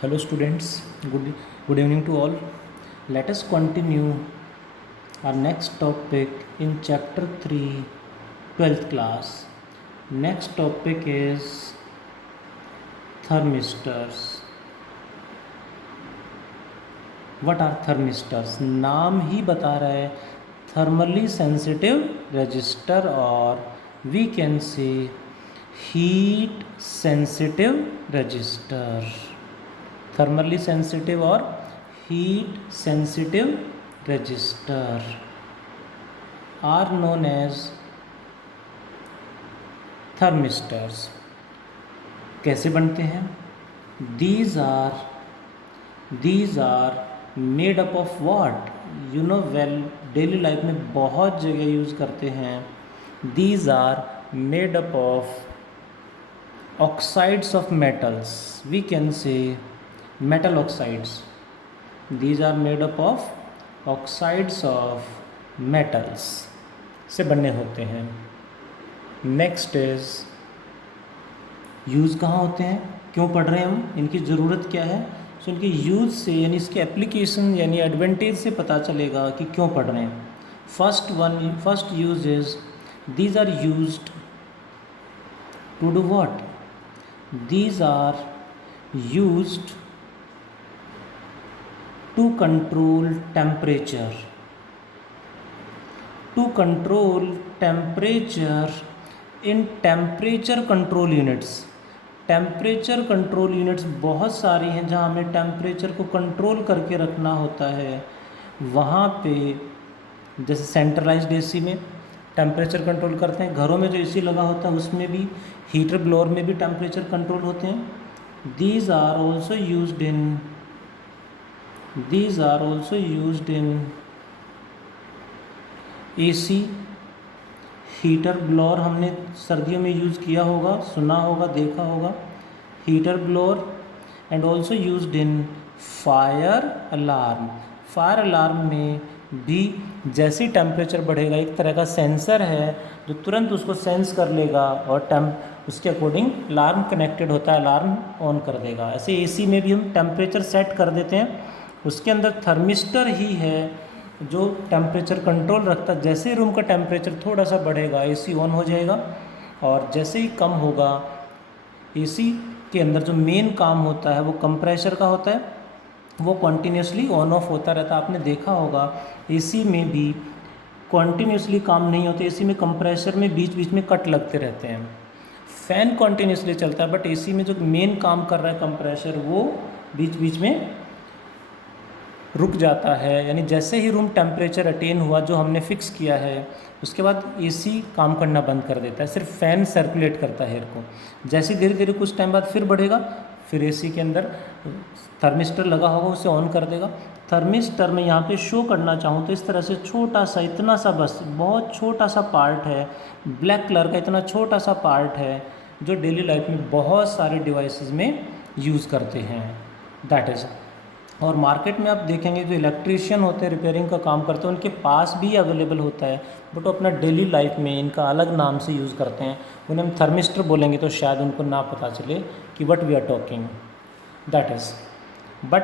Hello students, good evening to all. Let us continue our next topic in chapter 3, 12th class. Next topic is thermistors. What are thermistors? नाम ही बता रहा है thermally sensitive resistor और we can say heat sensitive resistor. Thermally sensitive or heat sensitive resistor are known as thermistors. कैसे बनते हैं? These are made up of what? You know well, daily life में बहुत जगह यूज़ करते हैं. These are made up of oxides of metals. We can say metal oxides. These are made up of oxides of metals से बने होते हैं. Next is use कहाँ होते हैं, क्यों पढ़ रहे हैं हम, इनकी ज़रूरत क्या है. सो इनके यूज़ से यानी इसके एप्लीकेशन यानी एडवांटेज से पता चलेगा कि क्यों पढ़ रहे हैं. First use is these are used to do what. These are used to control temperature. To control temperature in temperature control units. Temperature control units बहुत सारी हैं जहाँ हमें टेम्परेचर को कंट्रोल करके रखना होता है. वहाँ पे जैसे सेंट्रलाइज्ड एसी में टेम्परेचर कंट्रोल करते हैं. घरों में जो एसी लगा होता है उसमें भी, हीटर ब्लोअर में भी टेम्परेचर कंट्रोल होते हैं. These are also used in AC. Heater blower हमने सर्दियों में यूज़ किया होगा, सुना होगा, देखा होगा. Heater blower and also used in fire alarm. Fire alarm में भी जैसे ही टेम्परेचर बढ़ेगा एक तरह का सेंसर है जो तुरंत उसको सेंस कर लेगा और उसके अकॉर्डिंग अलार्म कनेक्टेड होता है, अलार्म ऑन कर देगा. ऐसे AC में भी हम टेम्परेचर सेट कर देते हैं, उसके अंदर थर्मिस्टर ही है जो टेम्परेचर कंट्रोल रखता है. जैसे ही रूम का टेम्परेचर थोड़ा सा बढ़ेगा AC ऑन हो जाएगा और जैसे ही कम होगा, AC के अंदर जो मेन काम होता है वो कंप्रेशर का होता है, वो कॉन्टीन्यूसली ऑन ऑफ होता रहता है. आपने देखा होगा AC में भी कॉन्टीन्यूसली काम नहीं होता. AC में कंप्रेशर में बीच बीच में कट लगते रहते हैं. फ़ैन कॉन्टीन्यूसली चलता है बट AC में जो मेन काम कर रहा है कंप्रेशर वो बीच बीच में रुक जाता है. यानी जैसे ही रूम टेम्परेचर अटेन हुआ जो हमने फिक्स किया है उसके बाद AC काम करना बंद कर देता है, सिर्फ फ़ैन सर्कुलेट करता है एयर को. जैसे धीरे धीरे कुछ टाइम बाद फिर बढ़ेगा, फिर AC के अंदर थर्मिस्टर लगा होगा उसे ऑन कर देगा. थर्मिस्टर में यहाँ पे शो करना चाहूँ तो इस तरह से छोटा सा, इतना सा, बस बहुत छोटा सा पार्ट है, ब्लैक कलर का इतना छोटा सा पार्ट है जो डेली लाइफ में बहुत सारे डिवाइसेस में यूज़ करते हैं. That is. और मार्केट में आप देखेंगे जो इलेक्ट्रीशियन होते हैं, रिपेयरिंग का काम करते हैं, उनके पास भी अवेलेबल होता है बट वो अपना डेली लाइफ में इनका अलग नाम से यूज़ करते हैं. उन्हें हम थर्मिस्टर बोलेंगे तो शायद उनको ना पता चले कि what we are talking. That is. But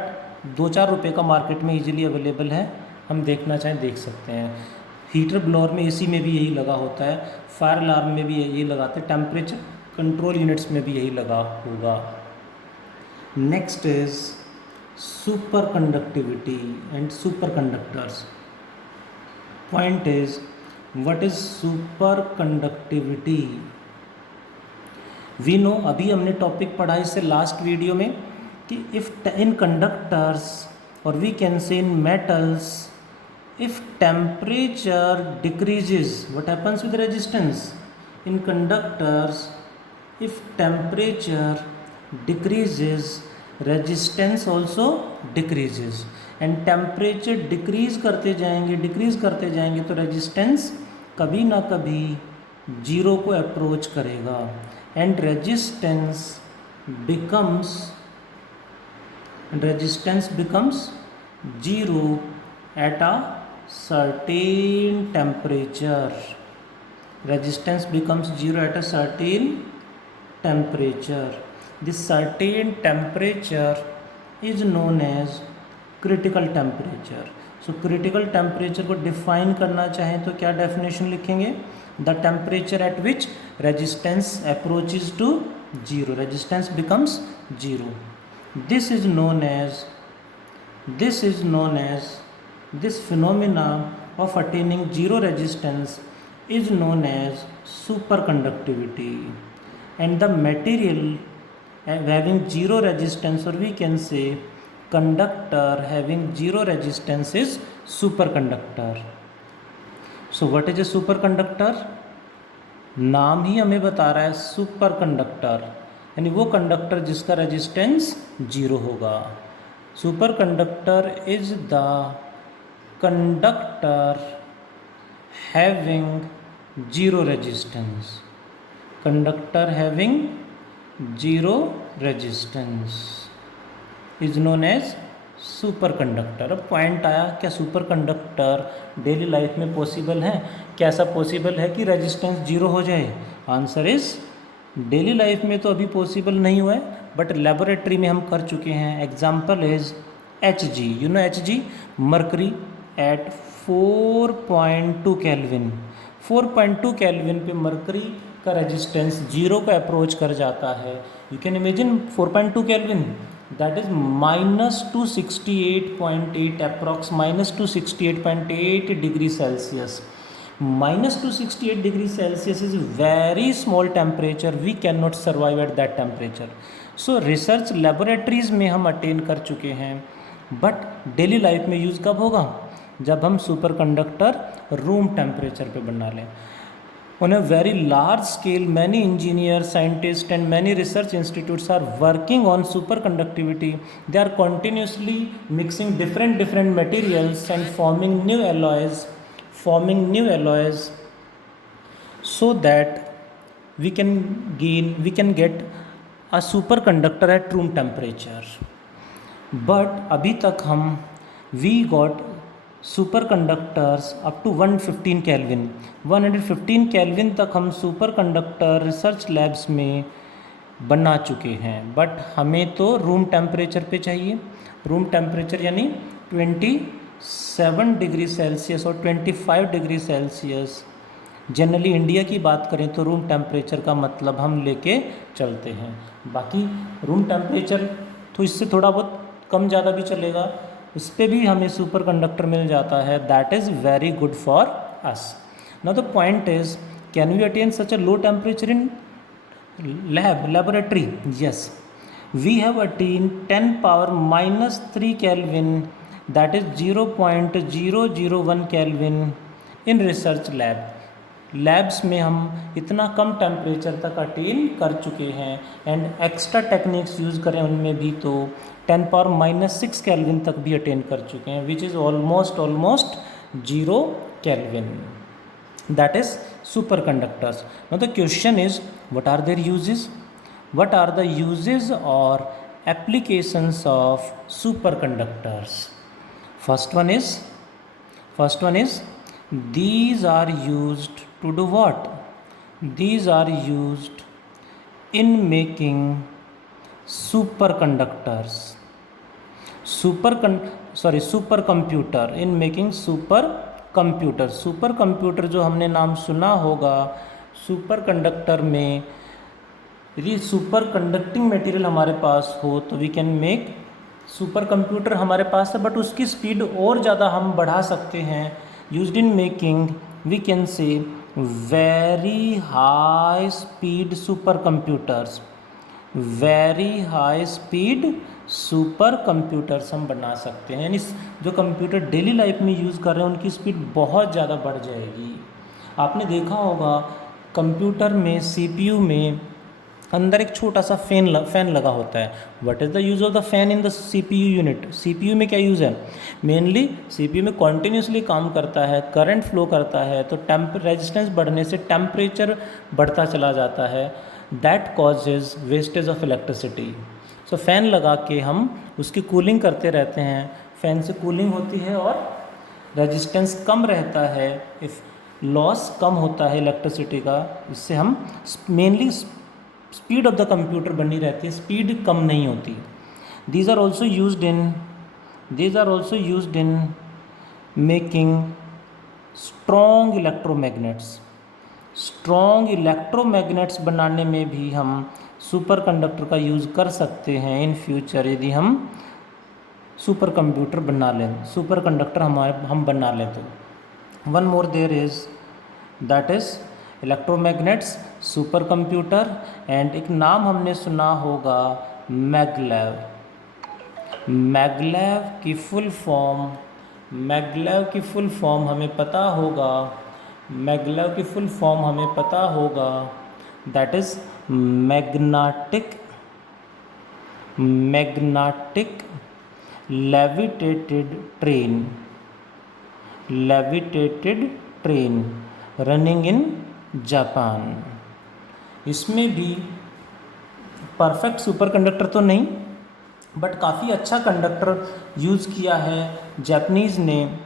2-4 रुपये का मार्केट में इजीली अवेलेबल है, हम देखना चाहें देख सकते हैं. हीटर ब्लोअर में AC में भी यही लगा होता है, फायर अलार्म में भी यही लगाते हैं, टेम्परेचर कंट्रोल यूनिट्स में भी यही लगा होगा. Next is superconductivity and superconductors. Point is, what is superconductivity? We know, अभी हमने टॉपिक पढ़ा इससे लास्ट वीडियो में कि if in conductors or we can say in metals, if temperature decreases, what happens with resistance? In conductors, if temperature decreases, resistance also decreases. And temperature decrease करते जाएंगे तो resistance कभी ना कभी जीरो को approach करेगा. And resistance becomes zero at a certain temperature. Resistance becomes zero at a certain temperature. This certain temperature is known as critical temperature. So critical temperature को define करना चाहें तो क्या डेफिनेशन लिखेंगे? The temperature at which resistance approaches to zero, resistance becomes zero. This is known as this phenomena of attaining zero resistance is known as superconductivity, and the material having zero resistance, or we can say conductor having zero resistance, is superconductor. So what is a superconductor? नाम ही हमें बता रहा है superconductor, यानी वो conductor जिसका resistance zero होगा। Superconductor is the conductor having zero resistance. Conductor having zero resistance is known as superconductor. अब पॉइंट आया, क्या सुपरकंडक्टर डेली लाइफ में पॉसिबल है? क्या ऐसा पॉसिबल है कि रेजिस्टेंस जीरो हो जाए? आंसर इज डेली लाइफ में तो अभी पॉसिबल नहीं हुआ है, बट लेबोरेटरी में हम कर चुके हैं। Example is Hg, you know Hg, mercury at 4.2 kelvin. 4.2 kelvin पे मर्करी का रेजिस्टेंस जीरो को अप्रोच कर जाता है। You can imagine 4.2 kelvin, that is -268.8 approx, -268.8 degree Celsius. -268 degree Celsius is very small temperature, we can not survive at that temperature. So research laboratories में हम attain कर चुके हैं, बट डेली लाइफ में यूज़ कब होगा? जब हम सुपर कंडक्टर रूम टेम्परेचर पे बना लें। On a very large scale many engineer, scientist and many research institutes are working on superconductivity. They are continuously mixing different materials and forming new alloys so that we can get a superconductor at room temperature. But अभी तक हम we got superconductors up to 115 Kelvin, 115 Kelvin तक हम superconductor research labs में बना चुके हैं, but हमें तो रूम टेम्परेचर पे चाहिए। रूम टेम्परेचर यानी 27 डिग्री सेल्सियस और 25 डिग्री सेल्सियस। जनरली इंडिया की बात करें तो रूम टेम्परेचर का मतलब हम लेके चलते हैं। बाकी रूम टेम्परेचर तो इससे थोड़ा बहुत कम ज़्यादा भी चलेगा, इस पर भी हमें सुपर कंडक्टर मिल जाता है। That is very good for us. Now the point is, can we attain such a low temperature in laboratory? Yes, we have attained 10 power minus 3 Kelvin, that is 0.001 Kelvin in research lab. Labs में हम इतना कम temperature तक attain कर चुके हैं, and extra techniques use करें उनमें भी तो 10 पावर माइनस 6 केल्विन तक भी अटेन कर चुके हैं, which is almost 0 kelvin. That is super conductors. Now the question is, what are their uses? What are the uses or applications of superconductors? First one is these are used to do what? These are used in making superconductors. Supercomputer, in making supercomputer. सुपरकम्प्यूटर जो हमने नाम सुना होगा, super conductor में यदि super conducting material हमारे पास हो तो we can make supercomputer. हमारे पास है, बट उसकी स्पीड और ज़्यादा हम बढ़ा सकते हैं। Used in making we can say very high speed supercomputers, very high speed supercomputers हम बना सकते हैं। यानी जो कंप्यूटर डेली लाइफ में यूज़ कर रहे हैं उनकी स्पीड बहुत ज़्यादा बढ़ जाएगी। आपने देखा होगा कंप्यूटर में CPU में अंदर एक छोटा सा फैन लगा होता है। What is the use of the fan in the CPU unit? CPU में क्या यूज़ है? मेनली CPU में कॉन्टीन्यूसली काम करता है, करंट फ्लो करता है, तो रेजिस्टेंस बढ़ने से टेम्परेचर बढ़ता चला जाता है। That causes wastage of electricity. So fan लगा के हम उसकी कूलिंग करते रहते हैं, फैन से कूलिंग होती है और रेजिस्टेंस कम रहता है, इफ़ लॉस कम होता है इलेक्ट्रिसिटी का। इससे हम mainly speed of the computer बनी रहती है, स्पीड कम नहीं होती। These are also used in making strong electromagnets बनाने में भी हम सुपर कंडक्टर का यूज़ कर सकते हैं इन फ्यूचर, यदि हम सुपर कंडक्टर हम बना लें तो। One more there is, that is electromagnets, supercomputer, and एक नाम हमने सुना होगा मैगलेव। मैगलेव की फुल फॉर्म हमें पता होगा, that is magnetic levitated train running in Japan. इसमें भी परफेक्ट सुपर कंडक्टर तो नहीं, बट काफ़ी अच्छा कंडक्टर यूज़ किया है जापानीज़ ने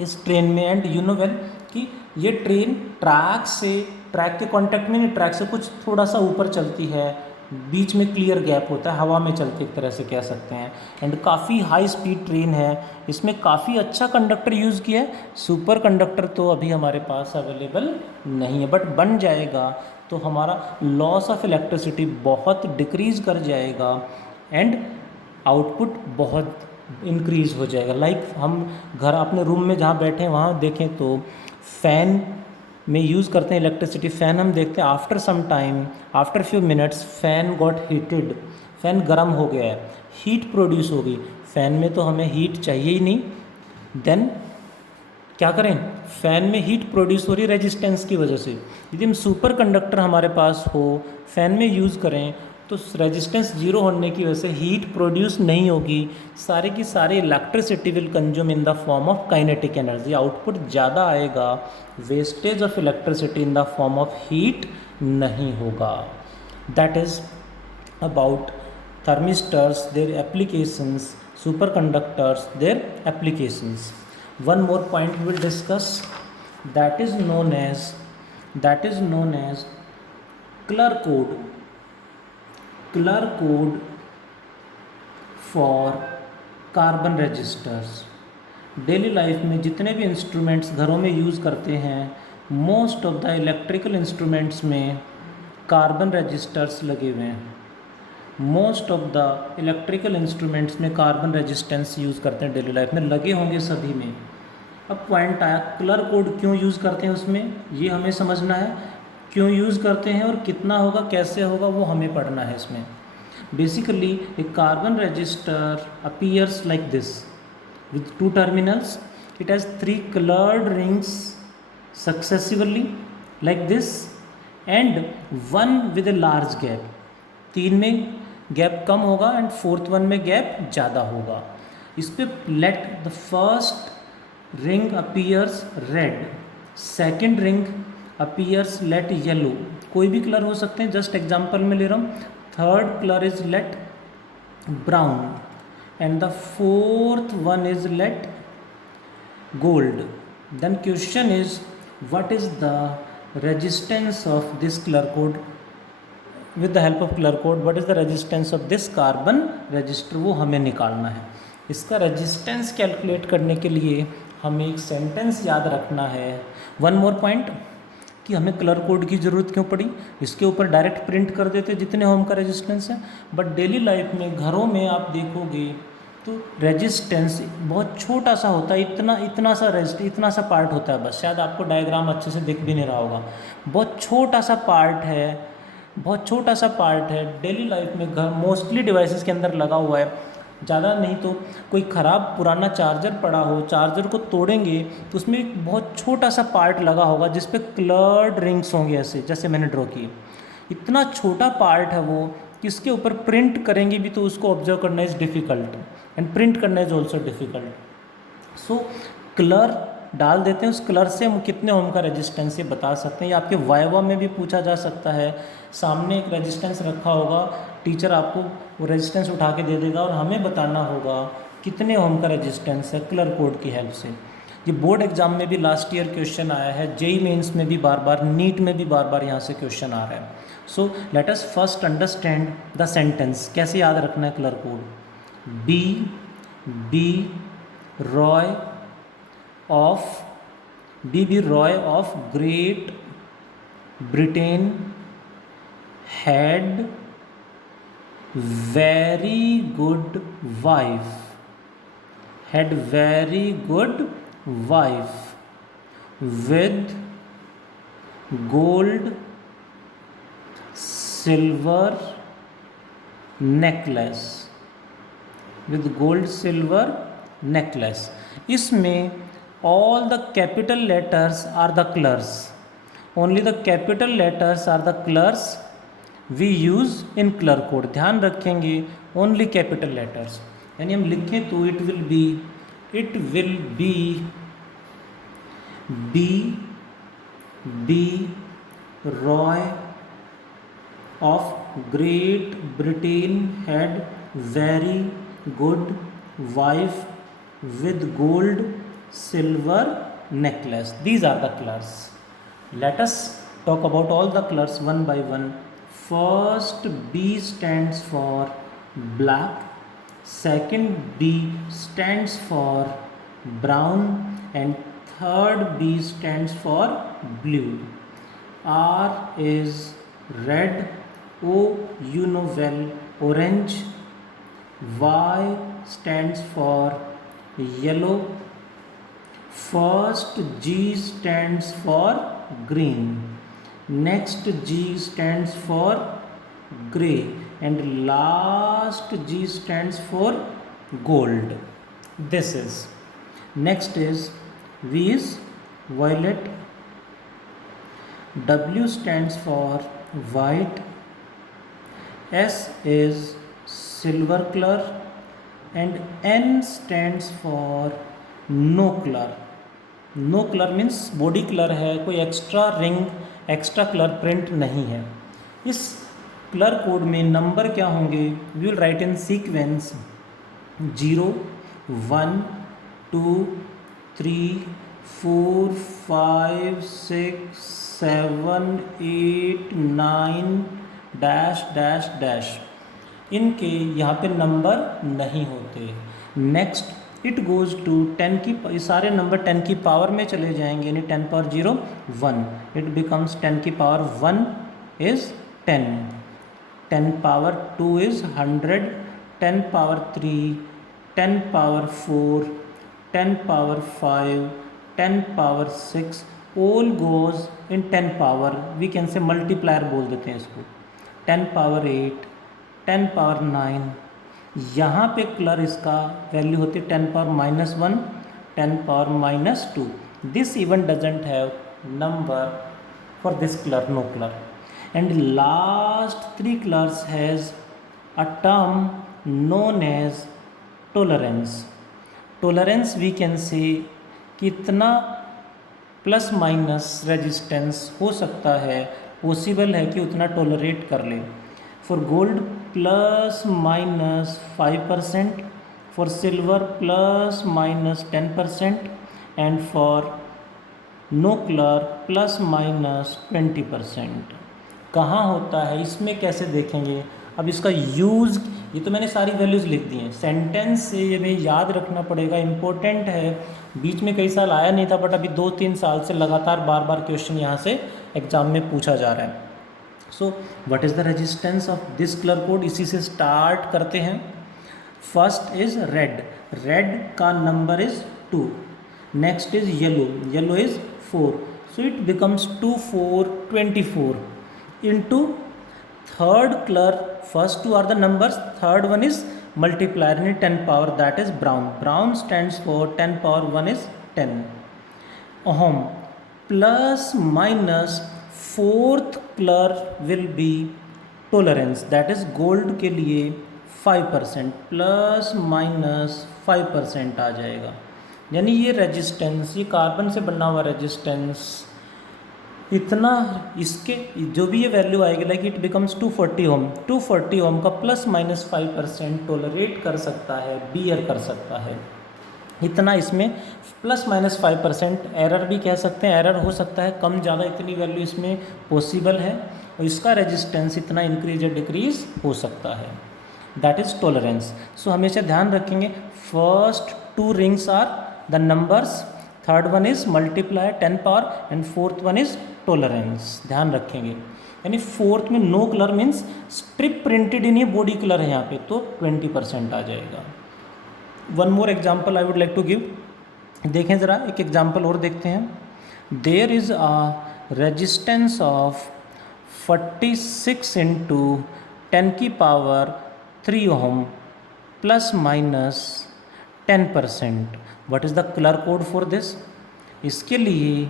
इस ट्रेन में। एंड यू नो वेल कि ये ट्रेन ट्रैक के कांटेक्ट में नहीं, ट्रैक से कुछ थोड़ा सा ऊपर चलती है, बीच में क्लियर गैप होता है, हवा में चलती एक तरह से कह सकते हैं। एंड काफ़ी हाई स्पीड ट्रेन है, इसमें काफ़ी अच्छा कंडक्टर यूज़ किया है। सुपर कंडक्टर तो अभी हमारे पास अवेलेबल नहीं है, बट बन जाएगा तो हमारा लॉस ऑफ इलेक्ट्रिसिटी बहुत डिक्रीज़ कर जाएगा एंड आउटपुट बहुत इंक्रीज़ हो जाएगा। लाइक हम घर अपने रूम में जहाँ बैठे हैं वहाँ देखें तो फ़ैन में यूज़ करते हैं इलेक्ट्रिसिटी। फ़ैन हम देखते हैं after some time, after few minutes fan got heated, fan गर्म हो गया है, हीट प्रोड्यूस होगी। फ़ैन में तो हमें हीट चाहिए ही नहीं, देन क्या करें, फ़ैन में हीट प्रोड्यूस हो रही रेजिस्टेंस की वजह से। यदि हम सुपर कंडक्टर हमारे पास हो, फ़ैन में यूज़ करें तो रेजिस्टेंस जीरो होने की वजह से हीट प्रोड्यूस नहीं होगी, सारे की सारी electricity will consume in the form of kinetic energy. Output ज़्यादा आएगा, wastage of electricity in the form of heat नहीं होगा। That is about thermistors, their applications, super conductors, their applications. One more point we will discuss, that is known as color code for carbon resistors. Daily life में जितने भी instruments घरों में use करते हैं, most of the electrical instruments में carbon resistors लगे हुए हैं। Most of the electrical instruments में कार्बन रेजिस्टेंस यूज़ करते हैं, डेली लाइफ में लगे होंगे सभी में। अब पॉइंट आया, कलर कोड क्यों यूज़ करते हैं उसमें, ये हमें समझना है, क्यों यूज़ करते हैं और कितना होगा, कैसे होगा, वो हमें पढ़ना है इसमें। Basically A carbon register appears like this with two terminals. It has three colored rings successively like this and one with a large gap. तीन में गैप कम होगा एंड फोर्थ वन में गैप ज़्यादा होगा। इस पे let the first ring appears red, second ring appears let yellow, कोई भी कलर हो सकते हैं, जस्ट एग्जांपल में ले रहा हूँ। Third colour is let brown and the fourth one is let gold. Then question is, what is the resistance of this color code? With the help of color code, what is the resistance of this carbon register, वो हमें निकालना है। इसका resistance calculate करने के लिए हमें एक सेंटेंस याद रखना है। वन मोर पॉइंट कि हमें कलर कोड की ज़रूरत क्यों पड़ी, इसके ऊपर डायरेक्ट प्रिंट कर देते जितने ओम का रेजिस्टेंस है, बट डेली लाइफ में घरों में आप देखोगे तो रेजिस्टेंस बहुत छोटा सा होता है, इतना सा पार्ट होता है बस। शायद आपको डायग्राम अच्छे से दिख भी नहीं रहा होगा, बहुत छोटा सा पार्ट है डेली लाइफ में घर मोस्टली डिवाइसेस के अंदर लगा हुआ है। ज़्यादा नहीं तो कोई ख़राब पुराना चार्जर पड़ा हो, चार्जर को तोड़ेंगे तो उसमें एक बहुत छोटा सा पार्ट लगा होगा जिस पे कलर्ड रिंग्स होंगे, ऐसे जैसे मैंने ड्रॉ किए। इतना छोटा पार्ट है वो कि इसके ऊपर प्रिंट करेंगे भी तो उसको ऑब्जर्व करना इज़ डिफ़िकल्ट एंड प्रिंट करना is also difficult. So colour डाल देते हैं, उस कलर से हम कितने ओम का रेजिस्टेंस ये बता सकते हैं। ये आपके वाइवा में भी पूछा जा सकता है। सामने एक रेजिस्टेंस रखा होगा, टीचर आपको वो रेजिस्टेंस उठा के दे देगा और हमें बताना होगा कितने ओम का रेजिस्टेंस है कलर कोड की हेल्प से। ये बोर्ड एग्जाम में भी लास्ट ईयर क्वेश्चन आया है, जेई मेंस में भी बार बार, नीट में भी बार बार यहाँ से क्वेश्चन आ रहा है। So let us first understand the sentence, कैसे याद रखना है colour code. B B Roy of Great Britain had very good wife with gold silver necklace. इसमें all the capital letters are the colors. Only the capital letters are the colors we use in color code. ध्यान रखेंगे only capital letters. यानी हम लिखें तो it will be B Roy of Great Britain had very good wife with gold silver necklace. These are the colors. Let us talk about all the colors one by one. First, B stands for black. Second, B stands for brown, and third, B stands for blue. R is red. O, you know well, orange. Y stands for yellow. First, G stands for green. Next, G stands for gray, and last G stands for gold. This is. Next is V is violet. W stands for white. S is silver color, and N stands for no color. No colour means body colour है, कोई extra ring extra colour print नहीं है. इस colour code में number क्या होंगे? We will write in sequence 0 1 2 3 4 5 6 7 8 9 dash dash dash. इनके यहाँ पे नंबर नहीं होते. नेक्स्ट इट गोज़ टू 10 की, सारे नंबर 10 की पावर में चले जाएंगे, यानी 10 पावर 0 1. इट बिकम्स 10 की power 1 is 10, 10 power 2 is 100, 10 power 3, 10 power 4, 10 power 5, 10 power 6, all goes in 10 power. We can say multiplier बोल देते हैं इसको. 10 पावर 8, 10 पावर 9. यहाँ पे कलर इसका वैल्यू होती है 10 power -1, 10 power -2. This even doesn't have number for this colour, no colour. And last 3 colours has a term known as tolerance. Tolerance we can say कितना प्लस माइनस रेजिस्टेंस हो सकता है, possible है कि उतना टॉलरेट कर ले. For gold +-5%, for silver +-10%, and for no color +-20%. कहाँ होता है, इसमें कैसे देखेंगे? अब इसका यूज़, ये तो मैंने सारी वैल्यूज़ लिख दी हैं. सेंटेंस से ये हमें याद रखना पड़ेगा, इम्पोर्टेंट है. बीच में कई साल आया नहीं था, बट अभी 2-3 साल से लगातार बार बार क्वेश्चन यहाँ से एग्ज़ाम में पूछा जा रहा है. So what is the resistance of this colour code? इसी से स्टार्ट करते हैं. First is red. रेड का number is 2. Next is yellow. Yellow is 4. So it becomes 2 4 24 into third colour. First 2 are the numbers, third one is multiplier in 10 power, that is brown. Brown stands for 10 power 1 is 10 ohm. Plus minus fourth colour will be tolerance, that is gold के लिए 5%, +-5% आ जाएगा. यानी ये resistance, ये carbon से बना हुआ resistance इतना, इसके जो भी ये वैल्यू आएगी, लाइक इट बिकम्स 240 ओम. 240 ओम का +-5% टॉलरेट कर सकता है, बियर कर सकता है. इतना इसमें +-5% एरर भी कह सकते हैं, एरर हो सकता है कम ज़्यादा, इतनी वैल्यू इसमें पॉसिबल है. और इसका रेजिस्टेंस इतना इंक्रीज या डिक्रीज हो सकता है. That is tolerance. सो हमेशा ध्यान रखेंगे first 2 rings are the numbers, third one is multiply 10 power and fourth one is tolerance. ध्यान रखेंगे. यानी फोर्थ में no colour means strip printed in ये बॉडी कलर है यहाँ पे, तो 20% आ जाएगा. One more example I would like to give. देखें ज़रा एक एग्जाम्पल और देखते हैं. There is a resistance of 46 into 10 की power 3 ohm plus minus 10%. What is the colour code for this? इसके लिए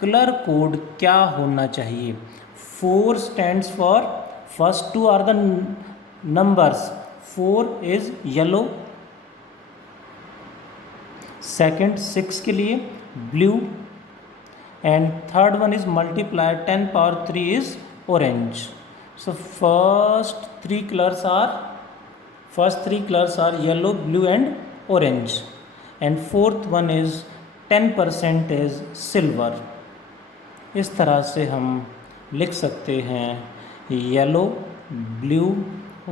कलर कोड क्या होना चाहिए? 4 stands for first 2 are the numbers. 4 is yellow, second 6 के लिए blue and third one is multiply 10 power 3 is orange. So first three colours are yellow, blue and orange and fourth one is 10% is silver. इस तरह से हम लिख सकते हैं yellow, blue,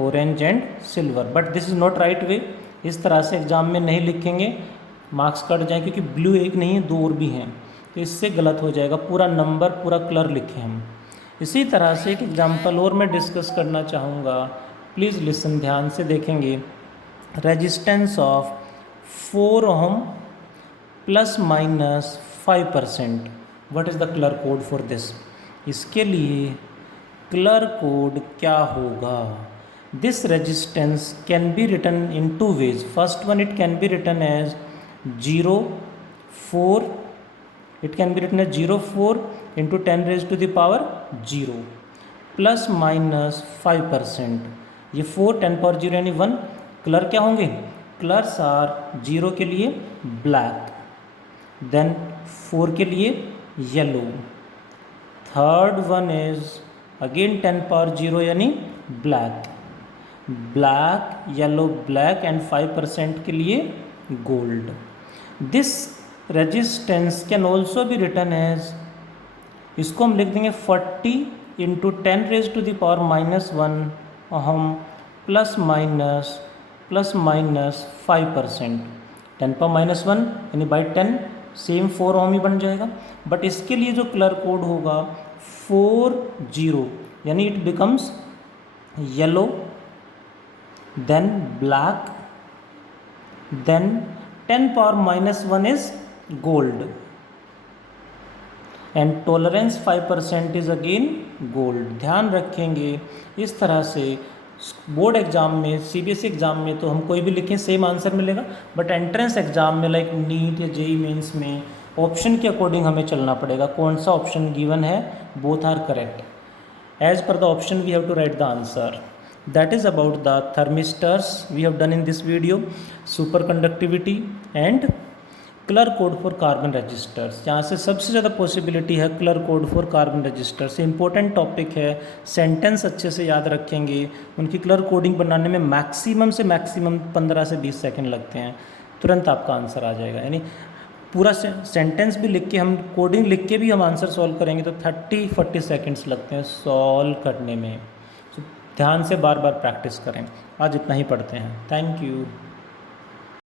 orange and silver. But this is not right way. इस तरह से एग्जाम में नहीं लिखेंगे, मार्क्स कट जाए, क्योंकि ब्लू एक नहीं है 2 और भी हैं, तो इससे गलत हो जाएगा. पूरा नंबर पूरा कलर लिखें हम. इसी तरह से एक एग्जाम्पल और मैं डिस्कस करना चाहूँगा. प्लीज़ लिसन, ध्यान से देखेंगे. Resistance of 4 ohm plus minus 5%. What is the colour code for this? इसके लिए कलर कोड क्या होगा? This resistance can be written in 2 ways. First one, it can be written as 0.4. it can be written as 0.4 into 10 raised to the power 0 plus minus 5%. ये 4 10 power 0 यानी 1. Colour क्या होंगे? Colours are 0 के लिए black, then 4 के लिए yellow, third one is again 10 power 0 यानी black, yellow, black and 5% के लिए gold. This resistance can also be written as, इसको हम लिख देंगे 40 इंटू 10 raise to the power -1 ohm plus minus 5%. 10 power -1 यानी बाई 10 सेम 4 ओम ही बन जाएगा. बट इसके लिए जो कलर कोड होगा 40 यानी it becomes yellow, then black, then 10 power -1 is gold and tolerance 5% is again gold. ध्यान रखेंगे. इस तरह से बोर्ड एग्जाम में, सीबीएसई एग्जाम में तो हम कोई भी लिखें सेम आंसर मिलेगा, बट एंट्रेंस एग्जाम में लाइक नीट या जेई मेंस में ऑप्शन के अकॉर्डिंग हमें चलना पड़ेगा. कौन सा ऑप्शन गिवन है, both are correct. As per the option we have to write the answer. That is about the thermistors we have done in this video, superconductivity and color code for carbon registers. यहाँ से सबसे ज़्यादा possibility है colour code for carbon resistors. Important topic है, sentence अच्छे से याद रखेंगे. उनकी कलर कोडिंग बनाने में मैक्सिमम से मैक्सिमम 15 से 20 सेकंड लगते हैं, तुरंत आपका आंसर आ जाएगा. यानी पूरा सेंटेंस भी लिख के, हम कोडिंग लिख के भी हम आंसर सॉल्व करेंगे तो 30-40 सेकेंड्स लगते हैं सॉल्व करने में. ध्यान से बार बार प्रैक्टिस करें. आज इतना ही पढ़ते हैं. Thank you.